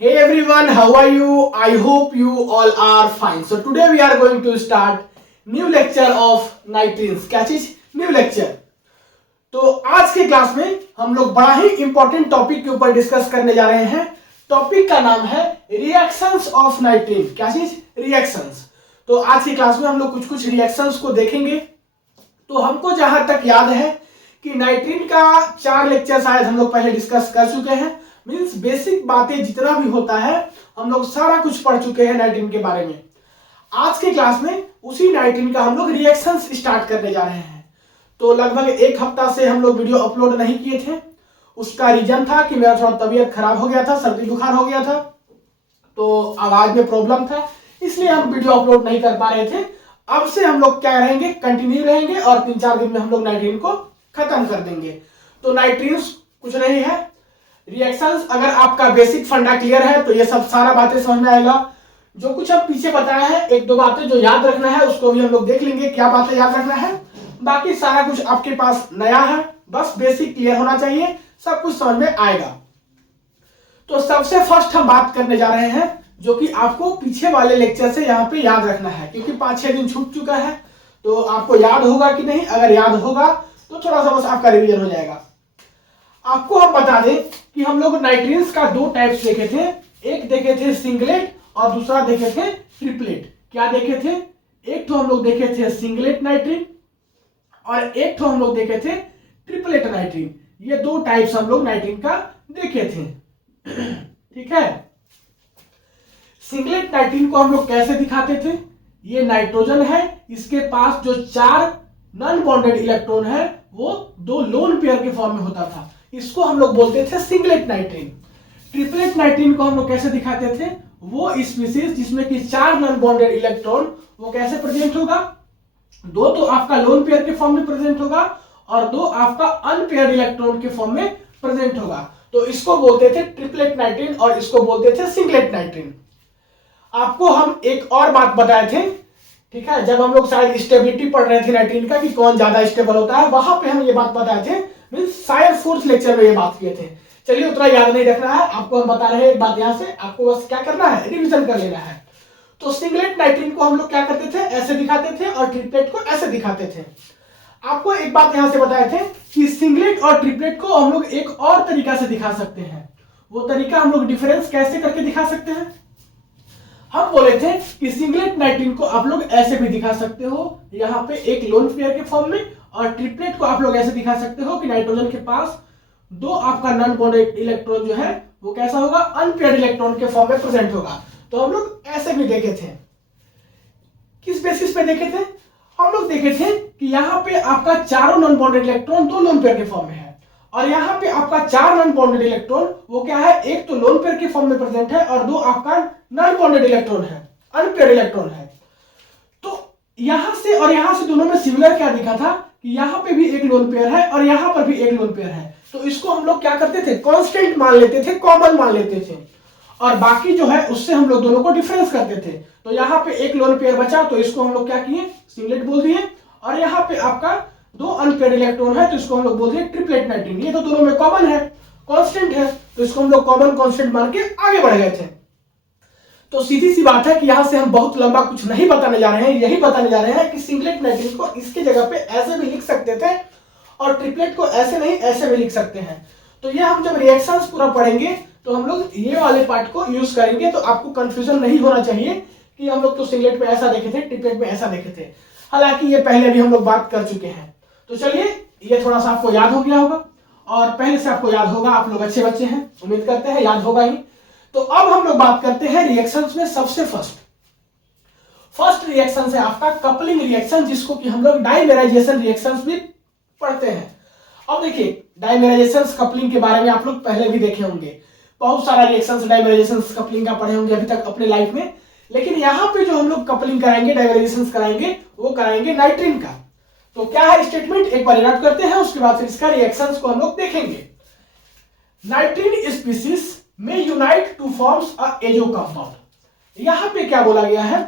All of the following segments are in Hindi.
Hey everyone, how are you? I hope you all are fine. So today we are going to start new lecture of nitrines. क्या चीज? New lecture. तो आज के क्लास में हम लोग बड़ा ही इंपॉर्टेंट टॉपिक के ऊपर डिस्कस करने जा रहे हैं. टॉपिक का नाम है रिएक्शंस ऑफ नाइट्रीन. क्या चीज? रिएक्शंस. तो आज की क्लास में हम लोग कुछ कुछ रिएक्शंस को देखेंगे. तो हमको जहां तक याद है कि नाइट्रीन का 4 लेक्चर शायद हम लोग पहले डिस्कस कर चुके हैं. मीन्स बेसिक बातें जितना भी होता है हम लोग सारा कुछ पढ़ चुके हैं नाइट्रीन के बारे में. आज के क्लास में उसी नाइट्रीन का हम लोग रिएक्शंस स्टार्ट करने जा रहे हैं. तो लगभग 1 हफ्ता से हम लोग वीडियो अपलोड नहीं किए थे. उसका रीजन था कि मेरा थोड़ा तबीयत खराब हो गया था, सर्दी बुखार हो गया था, तो आवाज में प्रॉब्लम था, इसलिए हम वीडियो अपलोड नहीं कर पा रहे थे. अब से हम लोग क्या रहेंगे, कंटिन्यू रहेंगे और 3-4 दिन में हम लोग नाइट्रीन को खत्म कर देंगे. तो नाइट्रीन कुछ नहीं है, रिएक्शंस. अगर आपका बेसिक फंडा क्लियर है तो ये सब सारा बातें समझ में आएगा. जो कुछ हम पीछे बताया है, 1-2 बातें जो याद रखना है उसको भी हम लोग देख लेंगे, क्या बातें याद रखना है. बाकी सारा कुछ आपके पास नया है, बस बेसिक क्लियर होना चाहिए, सब कुछ समझ में आएगा. तो सबसे फर्स्ट हम बात करने जा रहे हैं जो कि आपको पीछे वाले लेक्चर से यहाँ पे याद रखना है, क्योंकि 5-6 दिन छूट चुका है. तो आपको याद होगा कि नहीं? अगर याद होगा तो थोड़ा सा बस आपका रिवीजन हो जाएगा. आपको हम बता दें कि हम लोग नाइट्रीन्स का 2 टाइप्स देखे थे. एक देखे थे सिंगलेट और दूसरा देखे थे ट्रिपलेट. क्या देखे थे? एक तो हम लोग देखे थे सिंगलेट नाइट्रीन और एक तो हम लोग देखे थे ट्रिपलेट नाइट्रीन. ये 2 टाइप्स हम लोग नाइट्रीन का देखे थे. ठीक है. सिंगलेट नाइट्रीन को हम लोग कैसे दिखाते थे? ये नाइट्रोजन है, इसके पास जो 4 नॉन बॉन्डेड इलेक्ट्रॉन है वो 2 लोन पेयर के फॉर्म में होता था. इसको हम लोग बोलते थे सिंगलेट नाइट्रीन. ट्रिपलेट नाइट्रीन को हम लोग कैसे दिखाते थे? वो स्पीसीज जिसमें कि 4 नॉन बॉन्डेड इलेक्ट्रॉन वो कैसे प्रेजेंट होगा? 2 तो आपका लोन पेयर के फॉर्म में प्रेजेंट होगा और 2 आपका अनपेयर्ड इलेक्ट्रॉन के फॉर्म में प्रेजेंट होगा. तो इसको बोलते थे ट्रिपलेट नाइट्रीन और इसको बोलते थे सिंगलेट नाइट्रीन. आपको हम एक और बात बताए थे, ठीक है, जब हम लोग शायद स्टेबिलिटी पढ़ रहे थे नाइट्रीन का कि कौन ज्यादा स्टेबल होता है, वहां पे हम ये बात बताए थे. मींस शायद 4th लेक्चर में ये बात किए थे. चलिए उतना याद नहीं रखना है, आपको हम बता रहे हैं एक बात. यहां से आपको बस क्या करना है, रिवीजन कर लेना है. तो सिंगलेट नाइट्रीन को हम लोग क्या करते थे, ऐसे दिखाते थे और ट्रिपलेट को ऐसे दिखाते थे. आपको एक बात यहां से बताए थे कि सिंगलेट और ट्रिपलेट को हम लोग एक और तरीका से दिखा सकते हैं. वो तरीका हम लोग डिफरेंस कैसे करके दिखा सकते हैं? हम बोले थे कि सिंगलेट नाइट्रीन को आप लोग ऐसे भी दिखा सकते हो, यहाँ पे एक लोन पेयर के फॉर्म में, और ट्रिपलेट को आप लोग ऐसे दिखा सकते हो कि नाइट्रोजन के पास 2 आपका नॉन बॉन्डेड इलेक्ट्रॉन जो है वो कैसा होगा, अनपेयर्ड इलेक्ट्रॉन के फॉर्म में प्रेजेंट होगा. तो हम लोग ऐसे भी देखे थे. किस बेसिस पे देखे थे? हम लोग देखे थे कि यहाँ पे आपका 4 non bonded electron 2 lone pair के फॉर्म में है और यहाँ पे आपका 4 नॉन बॉन्डेड इलेक्ट्रॉन वो क्या है, एक तो लोन पेयर के फॉर्म में प्रेजेंट है और 2 आपका नॉन बॉन्डेड इलेक्ट्रॉन है, अनपेयर्ड इलेक्ट्रॉन है. तो यहां से और यहां से दोनों में सिमिलर क्या दिखा था कि यहां पे भी एक लोन पेयर है और यहां पर भी एक लोन पेयर है. तो इसको हम लोग क्या करते थे, कांस्टेंट मान लेते थे, कॉमन मान लेते थे, और बाकी जो है उससे हम लोग दोनों को डिफरेंस करते थे. तो यहाँ पे एक लोन पेयर बचा तो इसको हम लोग क्या किए, सिंगलेट बोल दिए, और यहाँ पे आपका 2 अनपेयर्ड इलेक्ट्रॉन है तो इसको हम लोग बोल दिए ट्रिपलेट नाइट्रीन. ये तो दोनों में कॉमन है, कांस्टेंट है, तो इसको हम लोग कॉमन कांस्टेंट मान के आगे बढ़ गए थे. तो सीधी सी बात है कि यहां से हम बहुत लंबा कुछ नहीं बताने जा रहे हैं, यही बताने जा रहे हैं कि सिंगलेट नाइट्रीन को इसके जगह पे ऐसे भी लिख सकते थे और ट्रिपलेट को ऐसे नहीं ऐसे भी लिख सकते हैं. तो ये हम जब रिएक्शंस पूरा पढ़ेंगे तो हम लोग ये वाले पार्ट को यूज करेंगे, तो आपको कंफ्यूजन नहीं होना चाहिए कि हम लोग तो सिंगलेट में ऐसा देखे थे, ट्रिपलेट में ऐसा देखे थे. हालांकि ये पहले भी हम लोग बात कर चुके हैं. तो चलिए, ये थोड़ा सा आपको याद हो गया होगा और पहले से आपको याद होगा, आप लोग अच्छे बच्चे हैं, उम्मीद करते हैं याद होगा ही. तो अब हम लोग बात करते हैं रिएक्शंस में. सबसे फर्स्ट रिएक्शन है आपका कपलिंग रिएक्शन, जिसको कि हम लोग डाइमेराइजेशन रिएक्शंस भी पढ़ते हैं. अब देखिए, डाइमेराइजेशन कपलिंग के बारे में आप लोग पहले भी देखे होंगे, बहुत सारा रिएक्शंस डाइमेराइजेशन कपलिंग का पढ़े होंगे अभी तक अपने लाइफ में. लेकिन यहाँ पे जो हम लोग कपलिंग कराएंगे, डाइमेराइजेशन कराएंगे, वो कराएंगे नाइट्रीन का. तो क्या है स्टेटमेंट, एक बार याद करते हैं, उसके बाद फिर इसका रिएक्शंस को हम लोग देखेंगे. नाइट्रीन स्पीसीज में unite two forms a azo compound. यहां पे क्या बोला गया है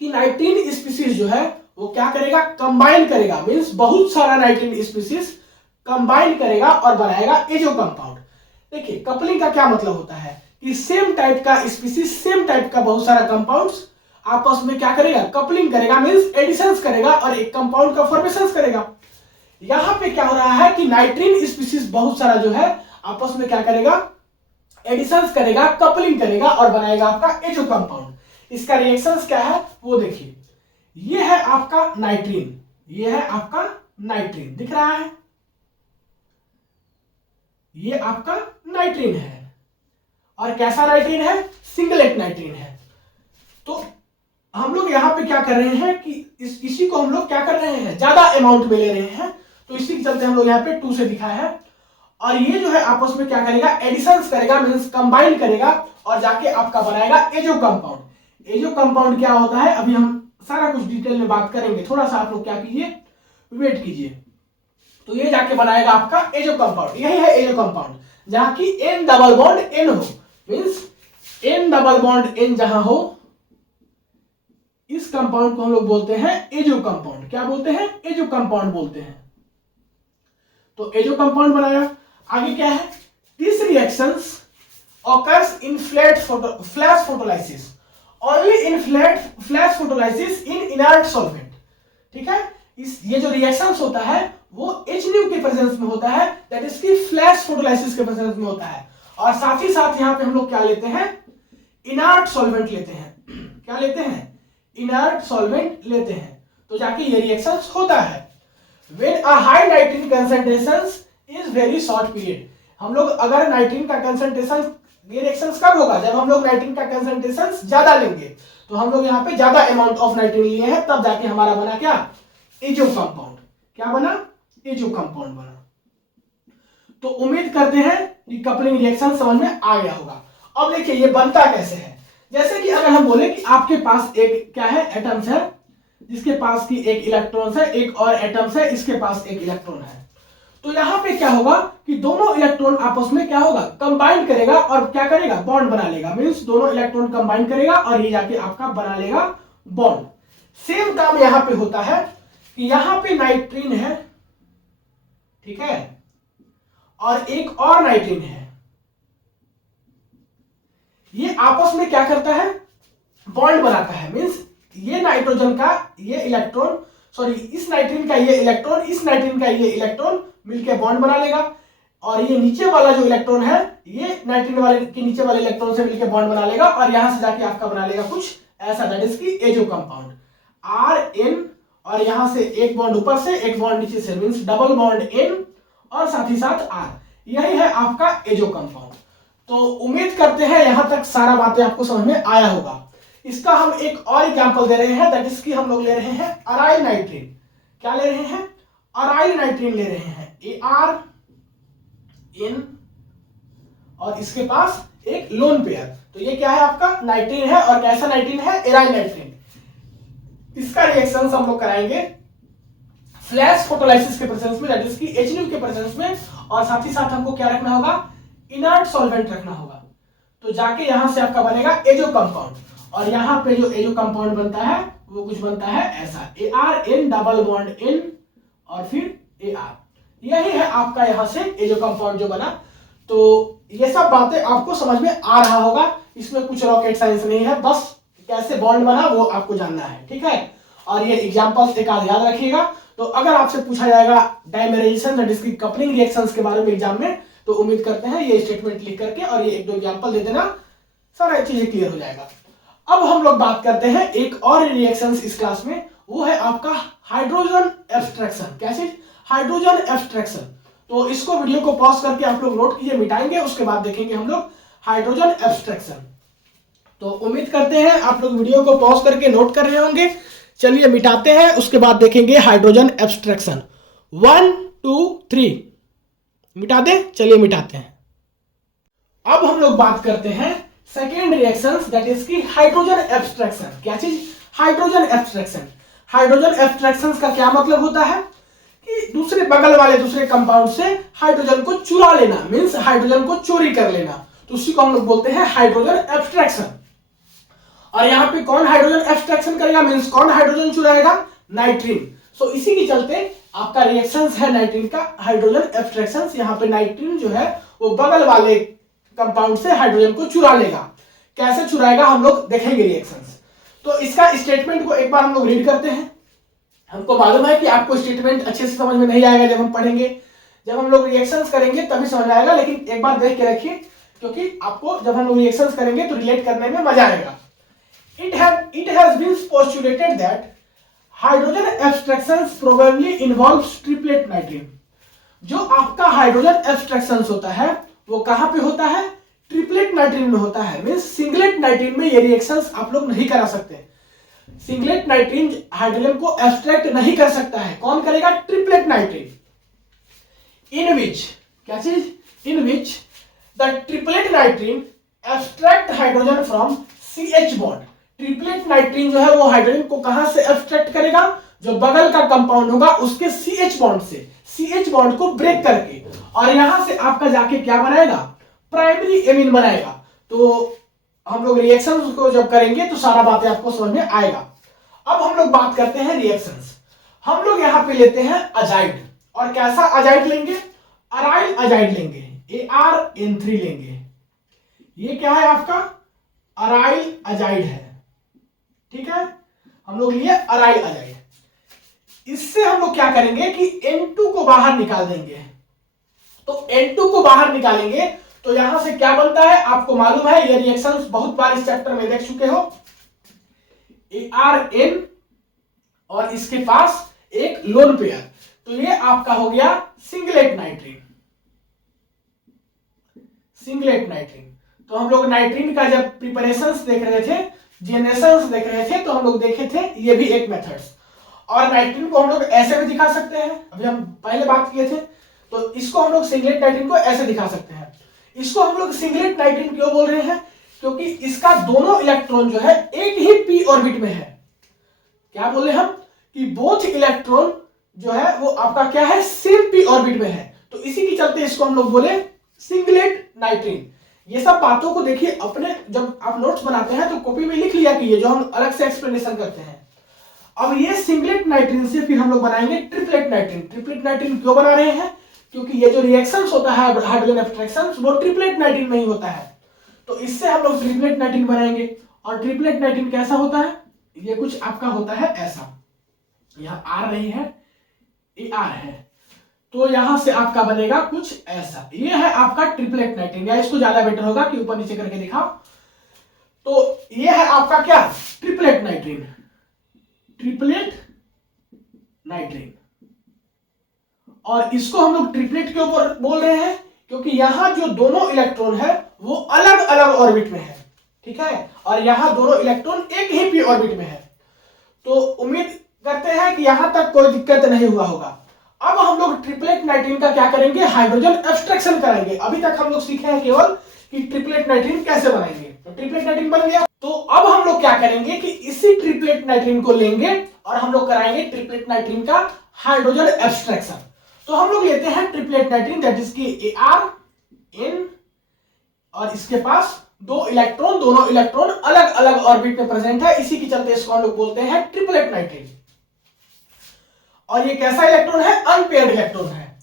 कि नाइट्रीन स्पीसीज जो है वो क्या करेगा, कंबाइन करेगा. मींस बहुत सारा नाइट्रीन स्पीसीज कंबाइन करेगा और बनाएगा एजो कंपाउंड. देखिए, कपलिंग का क्या मतलब होता है कि सेम टाइप का स्पीसीज, सेम टाइप का बहुत सारा कंपाउंड्स आपस में क्या करेगा, कपलिंग करेगा, मींस एडिशंस करेगा और एक कंपाउंड का फॉर्मेशन करेगा। यहां पे क्या हो रहा है कि नाइट्रीन स्पीसीज बहुत सारा जो है आपस में क्या करेगा, एडिशंस करेगा, कपलिंग करेगा और बनाएगा आपका एजो कंपाउंड। इसका रिएक्शंस क्या है वो देखिए, ये है आपका नाइट्रीन, ये है आपका नाइट्रीन, दिख रहा है, ये आपका नाइट्रीन है। और कैसा नाइट्रीन है, सिंगलेट नाइट्रीन है। तो हम लोग यहां पे क्या कर रहे हैं कि इसी को हम लोग क्या कर रहे हैं, ज्यादा अमाउंट में ले रहे हैं, तो इसी के चलते हम लोग यहाँ पे 2 से दिखाया है। और ये जो है आपस में क्या करेगा, एडिशंस करेगा, मींस कंबाइन करेगा और जाके आपका बनाएगा एजो कंपाउंड। एजो कंपाउंड क्या होता है अभी हम सारा कुछ डिटेल में बात करेंगे, थोड़ा सा आप लोग क्या कीजिए, वेट कीजिए। तो ये जाके बनाएगा आपका एजो कंपाउंड, यही है एजो कंपाउंड, जहां की N डबल बॉन्ड N हो, means N double bond N जहां हो, इस कंपाउंड को हम लोग बोलते हैं एजो कंपाउंड। क्या बोलते हैं, एजो कंपाउंड बोलते हैं। तो एजो कंपाउंड बनाया। आगे क्या है, this reactions occurs in flash photolysis, only in flash photolysis in inert solvent। ठीक है, इस ये जो रिएक्शंस होता है वो HNO के प्रेजेंस में होता है, दैट इज की फ्लैश फोटोलाइसिस के प्रेजेंस में होता है। और साथ ही साथ यहाँ पे हम लोग क्या लेते हैं, इनर्ट सॉल्वेंट लेते हैं। क्या लेते हैं, इनर्ट सॉल्वेंट लेते हैं, तो जाके ये रिएक्शंस होता है। When a high nitrogen concentrations is very short period, हम लोग अगर नाइट्रीन का कंसंट्रेशन, ये रिएक्शंस कब होगा, जब हम लोग नाइट्रीन का कंसंट्रेशन ज्यादा लेंगे। तो हम लोग यहाँ पे ज्यादा अमाउंट ऑफ नाइट्रीन लिए हैं, तब जाके हमारा बना क्या, एजो कंपाउंड। क्या बना, एजो कंपाउंड बना। तो उम्मीद करते हैं कि कपलिंग रिएक्शन समझ में आ गया होगा। अब देखिए ये बनता कैसे है, जैसे कि अगर हम बोले कि आपके पास एक क्या है, एटम्स है, जिसके पास की एक इलेक्ट्रॉन है, एक और एटम्स है, इसके पास एक इलेक्ट्रॉन है। तो यहां पे क्या होगा कि दोनों इलेक्ट्रॉन आपस में क्या होगा, कंबाइन करेगा और क्या करेगा, बॉन्ड बना लेगा। मींस दोनों इलेक्ट्रॉन कंबाइन करेगा और ये जाके आपका बना लेगा बॉन्ड। सेम काम यहां पे होता है कि यहां पे नाइट्रीन है, ठीक है, और एक और नाइट्रीन है, ये आपस में क्या करता है, बॉन्ड बनाता है। मींस ये नाइट्रोजन का ये इलेक्ट्रॉन, सॉरी इस नाइट्रीन का ये इलेक्ट्रॉन, इस नाइट्रीन का ये इलेक्ट्रॉन मिलकर बॉन्ड बना लेगा। और ये नीचे वाला जो इलेक्ट्रॉन है, ये नाइट्रीन वाले के नीचे वाले इलेक्ट्रॉन से मिलकर बॉन्ड बना लेगा और यहां से जाके आपका बना लेगा कुछ ऐसा, दैट इज की एजो कंपाउंड RN। और यहां से एक बॉन्ड ऊपर से, एक बॉन्ड नीचे से, मींस डबल बॉन्ड N और साथ ही साथ R। यही है आपका एजो कंपाउंड। तो उम्मीद करते हैं यहां तक सारा बातें आपको समझ में आया होगा। इसका हम एक और एग्जांपल दे रहे हैं, दैट इज की हम लोग ले रहे हैं अराइल नाइट्रीन। क्या ले रहे हैं, अराइल नाइट्रीन ले रहे हैं, ARN, और इसके पास एक लोन पेयर। तो ये क्या है, आपका नाइट्रीन है, और कैसा नाइट्रीन है, एराइल नाइट्रीन। इसका रिएक्शन हम लोग कराएंगे फ्लैश फोटोलाइसिस के प्रेजेंस में, दैट इज की HNO के प्रेजेंस में, और साथ ही साथ हमको क्या रखना होगा, इनर्ट सॉल्वेंट रखना होगा। तो जाके यहां से आपका बनेगा एजो कंपाउंड। और यहां पे जो एजो कंपाउंड बनता है वो कुछ बनता है ऐसा, ARN डबल बॉन्ड N और फिर AR। यही है आपका यहां से एजो कंपाउंड जो बना। तो ये सब बातें आपको समझ में आ रहा होगा, इसमें कुछ रॉकेट साइंस नहीं है, बस कैसे बॉन्ड बना वो आपको जानना है, ठीक है। और ये एग्जांपल्स एक आध याद रखिएगा। तो अगर आपसे पूछा जाएगा डायमेराइजेशन दैट इज की कपलिंग रिएक्शंस के बारे में एग्जाम में, तो उम्मीद करते हैं ये स्टेटमेंट लिख करके और ये एक दो एग्जांपल दे देना, सारा चीजें क्लियर हो जाएगा। अब हम लोग बात करते हैं एक और रिएक्शंस इस क्लास में, वो है आपका हाइड्रोजन एब्स्ट्रैक्शन। कैसे, हाइड्रोजन एब्स्ट्रैक्शन। तो इसको वीडियो को पॉज करके आप लोग नोट कीजिए, मिटाएंगे, उसके बाद देखेंगे हम लोग हाइड्रोजन एब्स्ट्रैक्शन। तो उम्मीद करते हैं आप लोग वीडियो को पॉज करके नोट कर रहे होंगे। चलिए मिटाते हैं, उसके बाद देखेंगे हाइड्रोजन एब्स्ट्रैक्शन। 1 2 3 मिटा दे, चलिए मिटाते हैं। अब हम लोग बात करते हैं सेकेंड रिएक्शंस, दैट इज की हाइड्रोजन एब्स्ट्रैक्शन। क्या चीज, हाइड्रोजन एब्स्ट्रैक्शन। हाइड्रोजन एब्स्ट्रैक्शन का क्या मतलब होता है कि दूसरे बगल वाले दूसरे कंपाउंड से हाइड्रोजन को चुरा लेना, मींस हाइड्रोजन को चोरी कर लेना, तो उसी को हम लोग बोलते हैं हाइड्रोजन एब्स्ट्रैक्शन। और यहां पे कौन हाइड्रोजन एब्स्ट्रैक्शन करेगा, मींस कौन हाइड्रोजन चुराएगा, नाइट्रीन। सो इसी के चलते आपका रिएक्शंस है नाइट्रीन का हाइड्रोजन एब्स्ट्रैक्शन। यहां पे नाइट्रीन जो है वो बगल वाले कंपाउंड से हाइड्रोजन को चुरा लेगा। कैसे चुराएगा हम लोग देखेंगे रिएक्शंस। तो इसका स्टेटमेंट को एक बार हम लोग रीड करते हैं। हमको मालूम है कि आपको स्टेटमेंट अच्छे से समझ में नहीं आएगा जब हम पढ़ेंगे, जब हम लोग रिएक्शंस करेंगे तभी समझ आएगा, लेकिन एक बार देख के रखिए क्योंकि आपको जब हम लोग रिएक्शंस करेंगे तो रिलेट करने में मजा आएगा। It has been postulated that hydrogen abstractions probably involves triplet nitrogen। जो आपका हाइड्रोजन एब्स्ट्रैक्शंस होता है वो कहां पे होता है? ट्रिपलेट नाइट्रीन में होता है। मींस सिंगलेट नाइट्रीन में ये रिएक्शंस आप लोग नहीं करा सकते। सिंगलेट नाइट्रीन हाइड्रोजन को एब्स्ट्रैक्ट नहीं कर सकता है। कौन करेगा? ट्रिपलेट नाइट्रीन। इन विच, क्या चीज? In which the triplet nitrene abstract hydrogen from CH bond. Triplet nitrene जो है वो हाइड्रोजन को कहां से एब्स्ट्रैक्ट करेगा? जो बगल का कंपाउंड होगा उसके CH बॉन्ड से, CH बॉन्ड को ब्रेक करके, और यहां से आपका जाके क्या बनाएगा? प्राइमरी एमीन बनाएगा। तो हम लोग रिएक्शंस को जब करेंगे तो सारा बातें आपको समझ में आएगा। अब हम लोग बात करते हैं रिएक्शंस। हम लोग यहां पे लेते हैं अजाइड, और कैसा अजाइड लेंगे? अराइल अजाइड लेंगे, ArN3 लेंगे। ये क्या है आपका? अराइल अजाइड है, ठीक है। हम लोग लिए अराइल अजाइड। इससे हम लोग क्या करेंगे कि N2 को बाहर निकाल देंगे। तो N2 को बाहर निकालेंगे तो यहां से क्या बनता है आपको मालूम है, ये रिएक्शंस बहुत बार इस चैप्टर में देख चुके हो। ArN और इसके पास एक लोन पेयर, तो ये आपका हो गया सिंगलेट नाइट्रीन। सिंगलेट नाइट्रीन। तो हम लोग नाइट्रीन का जब प्रिपरेशंस देख रहे थे, जेनरेशंस देख रहे थे, तो हम लोग देखे थे ये भी एक मेथड्स। और नाइट्रीन को हम लोग ऐसे भी दिखा सकते हैं, अभी हम पहले बात किए थे। तो इसको हम लोग सिंगलेट नाइट्रीन को ऐसे दिखा सकते हैं। इसको हम लोग सिंगलेट नाइट्रीन क्यों बोल रहे हैं? क्योंकि इसका दोनों इलेक्ट्रॉन जो है एक ही p ऑर्बिट में है। क्या बोले हम? कि बोथ इलेक्ट्रॉन जो है वो आपका क्या है? सेम p ऑर्बिट में है। तो इसी के चलते इसको हम लोग बोले सिंगलेट नाइट्रीन। ये सब बातों को देखिए, अपने जब आप नोट्स बनाते हैं तो कॉपी में लिख लिया कीजिए, जो हम अलग से एक्सप्लेनेशन करते हैं। अब ये सिंगलेट नाइट्रीन से फिर हम लोग बनाएंगे ट्रिपलेट नाइट्रीन। ट्रिपलेट नाइट्रीन क्यों बना रहे हैं? क्योंकि ये जो रिएक्शंस होता है हाइड्रोजन एब्स्ट्रैक्शंस वो ट्रिपलेट नाइट्रीन में ही होता है। तो इससे हम लोग ट्रिपलेट नाइट्रीन बनाएंगे। और ट्रिपलेट नाइट्रीन कैसा होता है? ये कुछ आपका होता है ऐसा, यहाँ R नहीं है, AR है। तो यहां से आपका बनेगा कुछ ऐसा। ये है आपका ट्रिपलेट नाइट्रीन, या इसको ज्यादा बेटर होगा कि ऊपर नीचे करके दिखाओ। तो ये है आपका क्या? ट्रिपलेट नाइट्रीन। ट्रिपलेट नाइट्रीन। और इसको हम लोग ट्रिपलेट के ऊपर बोल रहे हैं क्योंकि यहां जो दोनों इलेक्ट्रॉन है वो अलग अलग ऑर्बिट में है, ठीक है। और यहां दोनों इलेक्ट्रॉन एक ही p ऑर्बिट में है। तो उम्मीद करते हैं कि यहां तक कोई दिक्कत नहीं हुआ होगा। अब हम लोग ट्रिपलेट नाइट्रीन का क्या करेंगे? हाइड्रोजन एब्स्ट्रैक्शन करेंगे। अभी तक हम लोग सीखे हैं केवल कि ट्रिपलेट नाइट्रीन कैसे बनाएंगे। तो ट्रिपलेट नाइट्रीन बन गया। तो अब हम लोग क्या करेंगे कि इसी ट्रिपलेट नाइट्रीन को लेंगे और हम लोग कराएंगे ट्रिपलेट नाइट्रीन का हाइड्रोजन एब्स्ट्रैक्शन। तो हम लोग लेते हैं ट्रिपलेट नाइट्रीन, दैट इज की ArN, और इसके पास दो इलेक्ट्रॉन, दोनों इलेक्ट्रॉन अलग अलग ऑर्बिट में प्रेजेंट है। इसी के चलते इसको हम लोग बोलते हैं ट्रिपलेट नाइट्रीन। और ये कैसा इलेक्ट्रॉन है? अनपेयर्ड इलेक्ट्रॉन है।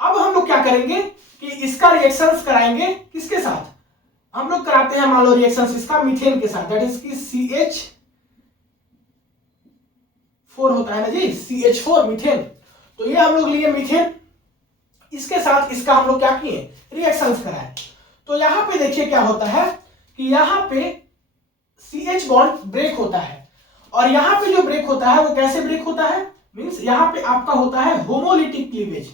अब हम लोग क्या करेंगे कि इसका रिएक्शंस कराएंगे किसके साथ? हम लोग कराते हैं मान लो रिएक्शंस इसका मीथेन के साथ, दैट इज की CH4 होता है ना जी, CH4 मीथेन। तो ये हम लोग लिए मीथेन, इसके साथ इसका हम लोग क्या किए? रिएक्शंस कराए। तो यहां पे देखिए क्या होता है कि यहां पे CH बॉन्ड ब्रेक होता है, और यहां पे जो ब्रेक होता है वो कैसे ब्रेक होता है? मींस यहां पे आपका होता है होमोलिटिक क्लीवेज।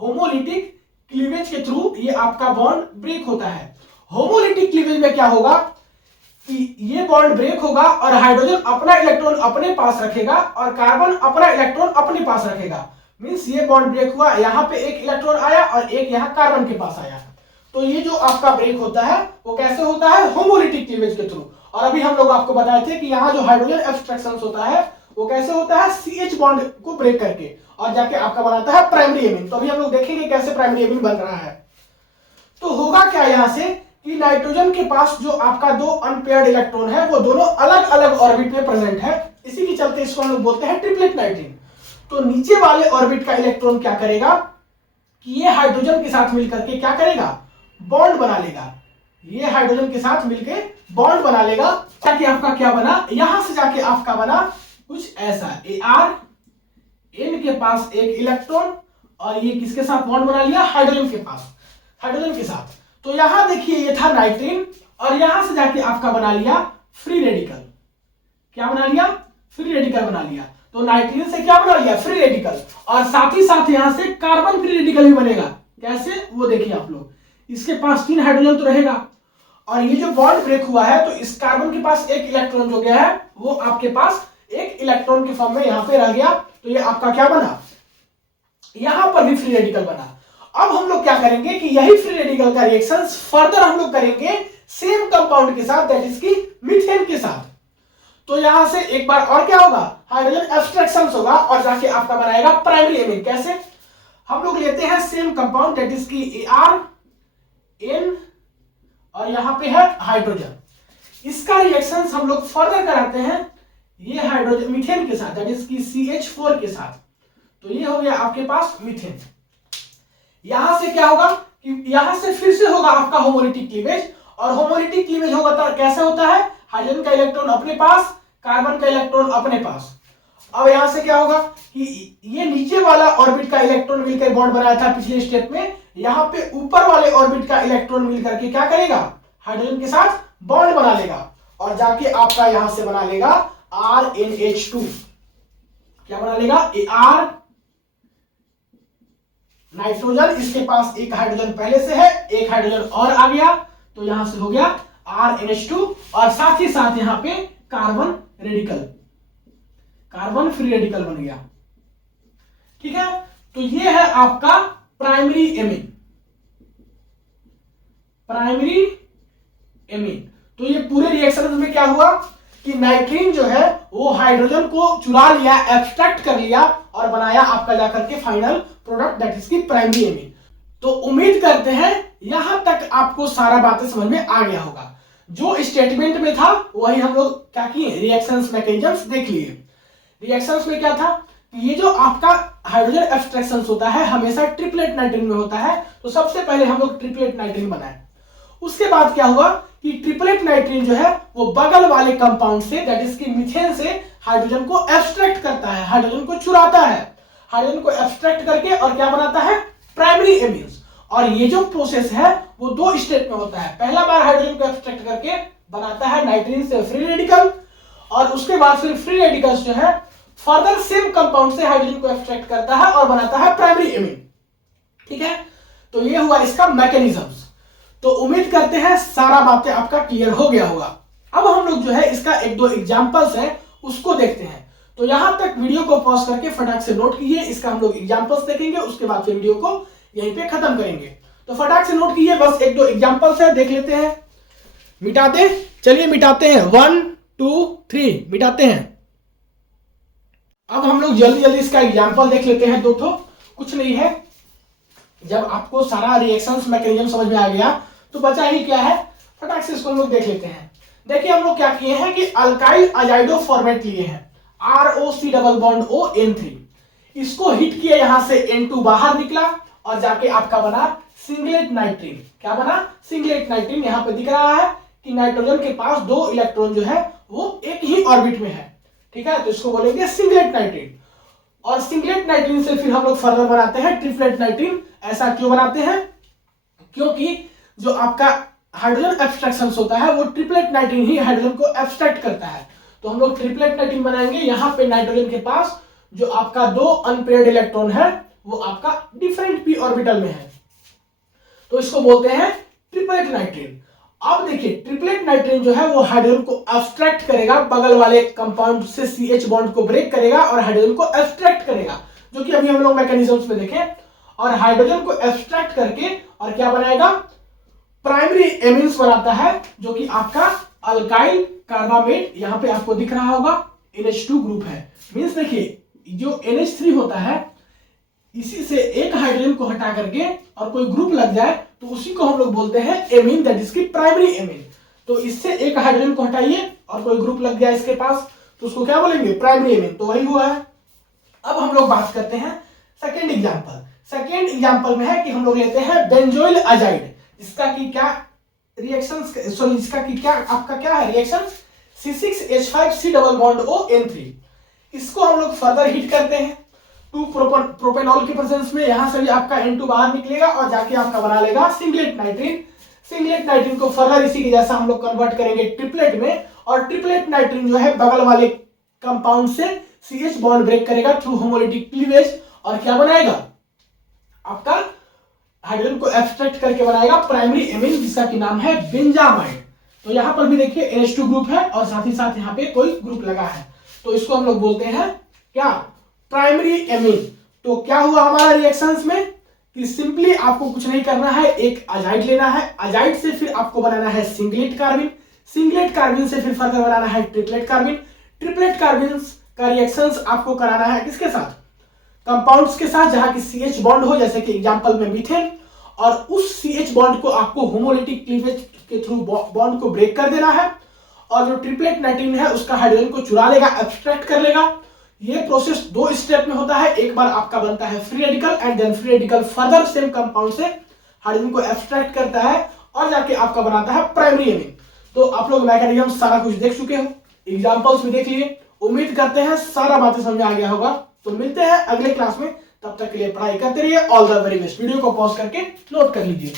होमोलिटिक क्लीवेज के थ्रू ये आपका बॉन्ड ब्रेक होता है। होमोलिटिक क्लीवेज में क्या होगा कि ये बॉन्ड ब्रेक होगा और हाइड्रोजन अपना इलेक्ट्रॉन अपने पास रखेगा और कार्बन अपना इलेक्ट्रॉन अपने पास रखेगा। मींस ये बॉन्ड ब्रेक हुआ, यहां पे एक इलेक्ट्रॉन आया और एक यहां कार्बन के पास आया। तो ये जो आपका ब्रेक होता है वो कैसे होता है? होमोलिटिक क्लीवेज के थ्रू। और अभी हम लोग आपको बताए थे कि यहाँ जो हाइड्रोजन एब्स्ट्रैक्शन होता है वो कैसे होता है? CH बॉन्ड को ब्रेक करके और जाके आपका बनाता है प्राइमरी एमीन। तो अभी हम लोग देखेंगे कैसे प्राइमरी एमीन बन रहा है। तो होगा क्या यहां से कि नाइट्रोजन के पास जो आपका दो अनपेयर्ड इलेक्ट्रॉन है वो दोनों अलग अलग ऑर्बिट में प्रेजेंट है। इसी के चलते इसको हम लोग बोलते हैं ट्रिपलेट नाइट्रीन। तो नीचे वाले ऑर्बिट का इलेक्ट्रॉन क्या करेगा कि ये हाइड्रोजन के साथ मिलकर के क्या करेगा? बॉन्ड बना लेगा। ये हाइड्रोजन के साथ मिलके बॉन्ड बना लेगा, ताकि आपका क्या बना, यहां से जाके आपका बना कुछ ऐसा, Ar N के पास एक इलेक्ट्रॉन, और ये किसके साथ बॉन्ड बना लिया, हाइड्रोजन के पास, हाइड्रोजन के साथ। तो यहां देखिए ये था नाइट्रीन, और यहां से जाके आपका बना लिया फ्री रेडिकल। क्या बना लिया, फ्री रेडिकल बना लिया। तो नाइट्रीन से क्या बना लिया, फ्री रेडिकल, और साथ ही साथ यहां से कार्बन फ्री रेडिकल भी बनेगा। कैसे, वो देखिए आप लोग, इसके पास 3 हाइड्रोजन तो रहेगा, और ये जो बॉन्ड ब्रेक हुआ है तो इस कार्बन के पास एक इलेक्ट्रॉन जो गया है वो आपके पास एक इलेक्ट्रॉन के फॉर्म में यहां पे रह गया। तो ये आपका क्या बना, यहां पर भी फ्री रेडिकल बना। अब हम लोग क्या करेंगे कि यही फ्री रेडिकल का रिएक्शन फर्दर हम लोग करेंगे सेम कंपाउंड के साथ, दैट इज की मीथेन के साथ। तो यहां से एक बार और क्या होगा, हाइड्रोजन एब्स्ट्रैक्शन होगा, और जाके आपका बनाएगा प्राइमरी एमीन। कैसे, हम लोग लेते हैं सेम कंपाउंड, दैट इज की Ar N, और यहां पे है हाइड्रोजन। इसका रिएक्शन हम लोग फर्दर कराते हैं ये हाइड्रोजन मीथेन के साथ, दैट इज की CH4 के साथ। तो ये हो गया आपके पास मीथेन। यहां से क्या होगा कि यहां से फिर से होगा आपका होमोलिटिक क्लीवेज, और होमोलिटिक क्लीवेज होगा तो कैसे होता है, हाइड्रोजन का इलेक्ट्रॉन अपने पास, कार्बन का इलेक्ट्रॉन अपने पास। अब यहां से क्या होगा कि ये नीचे वाला ऑर्बिट का इलेक्ट्रॉन मिलकर बॉन्ड बनाया था पिछले स्टेप में, यहां पे ऊपर वाले ऑर्बिट का इलेक्ट्रॉन मिलकर के क्या करेगा, हाइड्रोजन के साथ बॉन्ड बना लेगा, और जाके आपका यहां से बना लेगा RnH2। क्या बना लेगा, Ar नाइट्रोजन, इसके पास एक हाइड्रोजन पहले से है, एक हाइड्रोजन और आ गया, तो यहां से हो गया RnH2, और साथ ही साथ यहां पे carbon radical, carbon free radical बन गया। ठीक है, तो ये है आपका प्राइमरी एमीन, प्राइमरी एमीन। तो ये पूरे रिएक्शन में क्या हुआ कि नाइट्रीन जो है वो हाइड्रोजन को चुरा लिया, एब्स्ट्रैक्ट कर लिया, और बनाया आपका जाकर के फाइनल प्रोडक्ट, दैट इज की प्राइमरी एमीन। तो उम्मीद करते हैं यहां तक आपको सारा बातें समझ में आ गया होगा। जो स्टेटमेंट में था वही हम लोग क्या किए, रिएक्शंस मैकेनिज्म्स देख लिए। रिएक्शंस में क्या था, ये जो आपका हाइड्रोजन एब्स्ट्रैक्शन होता है हमेशा ट्रिपलेट नाइट्रीन में होता है। तो सबसे पहले हम लोग ट्रिपलेट नाइट्रीन बनाए, उसके बाद क्या हुआ कि ट्रिपलेट नाइट्रीन जो है वो बगल वाले कंपाउंड से, दैट इज की मीथेन से हाइड्रोजन को एब्स्ट्रैक्ट करता है, हाइड्रोजन को चुराता है, हाइड्रोजन को एब्स्ट्रैक्ट करके और क्या बनाता है, प्राइमरी एमीन्स। और ये जो प्रोसेस है वो 2 स्टेप में होता है। पहला बार हाइड्रोजन को एब्स्ट्रैक्ट करके बनाता है नाइट्रीन से फ्री रेडिकल, और उसके बाद फिर फ्री रेडिकल्स जो है फर्दर सेम कंपाउंड से हाइड्रोजन को एब्स्ट्रैक्ट करता है और बनाता है प्राइमरी एमीन। ठीक है, तो ये हुआ इसका मैकेनिज्म्स। तो उम्मीद करते हैं सारा बातें आपका क्लियर हो गया होगा। अब हम लोग जो है इसका 1-2 एग्जांपल्स है उसको देखते हैं। तो यहां तक वीडियो को पॉज करके फटाक से नोट कीजिए, इसका हम लोग एग्जांपल्स देखेंगे, उसके बाद फिर वीडियो को यहीं पे खत्म करेंगे। तो फटाक से नोट कीजिए, बस 1-2 एग्जांपल्स है, देख लेते हैं। मिटाते, चलिए मिटाते हैं, 1 2 3 मिटाते हैं। अब हम लोग जल्दी जल्दी इसका एग्जांपल देख लेते हैं। 2 कुछ नहीं है, जब आपको सारा रिएक्शंस मैकेनिज्म समझ में आ गया तो बचा ही क्या है, फटाक से इसको हम लोग देख लेते हैं। देखिए हम लोग क्या किए हैं कि अल्काइल अजाइडो फॉर्मेट लिए हैं, ROC double bond O N3, इसको हिट किया, यहां से N2 बाहर निकला और जाके आपका बना सिंगलेट नाइट्रीन। क्या बना, सिंगलेट नाइट्रीन। यहां पे दिख रहा है कि नाइट्रोजन के पास 2 इलेक्ट्रॉन जो है वो एक ही ऑर्बिट में है। ठीक है, तो इसको बोलेंगे सिंगलेट नाइट्रीन। और सिंगलेट नाइट्रीन से फिर हम लोग फर्दर बनाते हैं ट्रिपलेट नाइट्रीन। ऐसा क्यों बनाते हैं, क्योंकि जो आपका हाइड्रोजन एब्स्ट्रैक्शन होता है वो ट्रिपलेट नाइट्रीन ही हाइड्रोजन को एब्स्ट्रैक्ट करता है। तो हम लोग ट्रिपलेट नाइट्रीन बनाएंगे, यहां पे नाइट्रोजन के पास जो आपका 2 अनपेयर्ड इलेक्ट्रॉन है वो आपका डिफरेंट p ऑर्बिटल में है, तो इसको बोलते हैं ट्रिपलेट नाइट्रीन। अब देखिए ट्रिपलेट नाइट्रीन जो है वो हाइड्रोजन को एब्स्ट्रैक्ट करेगा, बगल वाले कंपाउंड से CH बॉन्ड को ब्रेक करेगा और हाइड्रोजन को एब्स्ट्रैक्ट करेगा, जो कि अभी हम लोग मैकेनिज्म्स में देखें। और हाइड्रोजन को एब्स्ट्रैक्ट करके और क्या बनाएगा, प्राइमरी एमीन्स बनाता है, जो कि आपका अल्काइल कार्बामेट, यहां पे आपको दिख रहा होगा NH2 ग्रुप है। मींस देखिए जो NH3 होता है इसी से एक हाइड्रोजन को हटा करके और कोई ग्रुप लग जाए तो उसी को हम लोग बोलते हैं एमीन, दैट इज की प्राइमरी एमीन। तो इससे एक हाइड्रोजन को हटाइए और कोई ग्रुप लग गया इसके पास तो उसको क्या बोलेंगे, प्राइमरी एमीन। तो वही हुआ है। अब हम लोग बात करते हैं सेकेंड एग्जाम्पल। सेकेंड एग्जाम्पल में है कि हम लोग लेते हैं बेंजोइल अजाइड, इसका की क्या रिएक्शन सॉरी इसका कि क्या आपका क्या है reaction C6H5C double bond ON3। इसको हम लोग फर्दर हीट करते हैं 2 प्रोपेनॉल के प्रेजेंस में। यहां से भी आपका N2 बाहर निकलेगा और जाके आपका बना लेगा सिंगलेट नाइट्रीन। सिंगलेट नाइट्रीन को फर्दर इसी के जैसा हम लोग कन्वर्ट करेंगे ट्रिपलेट में, और ट्रिपलेट नाइट्रीन जो है बगल वाले कंपाउंड से CH बॉन्ड ब्रेक करेगा थ्रू होमोलिटिक क्लीवेज, और क्या बनाएगा आपका हाइड्रोजन को एब्स्ट्रैक्ट करके बनाएगा प्राइमरी एमीन, जिसका की नाम है बेंजामाइड। तो यहां पर भी देखिए NH2 ग्रुप है और साथ ही साथ यहाँ पे कोई ग्रुप लगा है, तो इसको हम लोग बोलते हैं क्या प्राइमरी एमीन। तो क्या हुआ हमारा रिएक्शंस में कि सिंपली आपको कुछ नहीं करना है, एक अजाइड लेना है, अजाइड से फिर आपको बनाना है सिंगलेट कार्बिन, सिंगलेट कार्बिन से फिर फर्दर बनाना है ट्रिपलेट कार्बिन, ट्रिपलेट कार्बिन का रिएक्शंस आपको कराना है किसके साथ, कंपाउंड्स के साथ जहां की CH बॉन्ड हो, जैसे कि एग्जांपल में मीथेन, और उस CH बॉन्ड को आपको होमोलिटिक क्लीवेज के थ्रू बॉन्ड को ब्रेक कर देना है, और जो ट्रिपलेट नाइट्रीन है उसका हाइड्रोजन को चुरा लेगा, एब्स्ट्रैक्ट कर लेगा। ये प्रोसेस 2 स्टेप में होता है। एक बार आपका बनता है free radical and then free radical further same compound से हाइड्रोजन को एब्स्ट्रैक्ट करता है और जाके आपका बनाता है प्राइमरी एमीन। तो आप लोग मैकेनिज्म सारा कुछ देख चुके हो, एग्जांपल्स भी देख लिए। उम्मीद करते हैं सारा बातें समझ आ गया होगा। तो मिलते हैं अगले क्लास में, तब तक के लिए पढ़ाई करते रहिए। All the very best. Video को पॉज करके नोट कर लीजिए।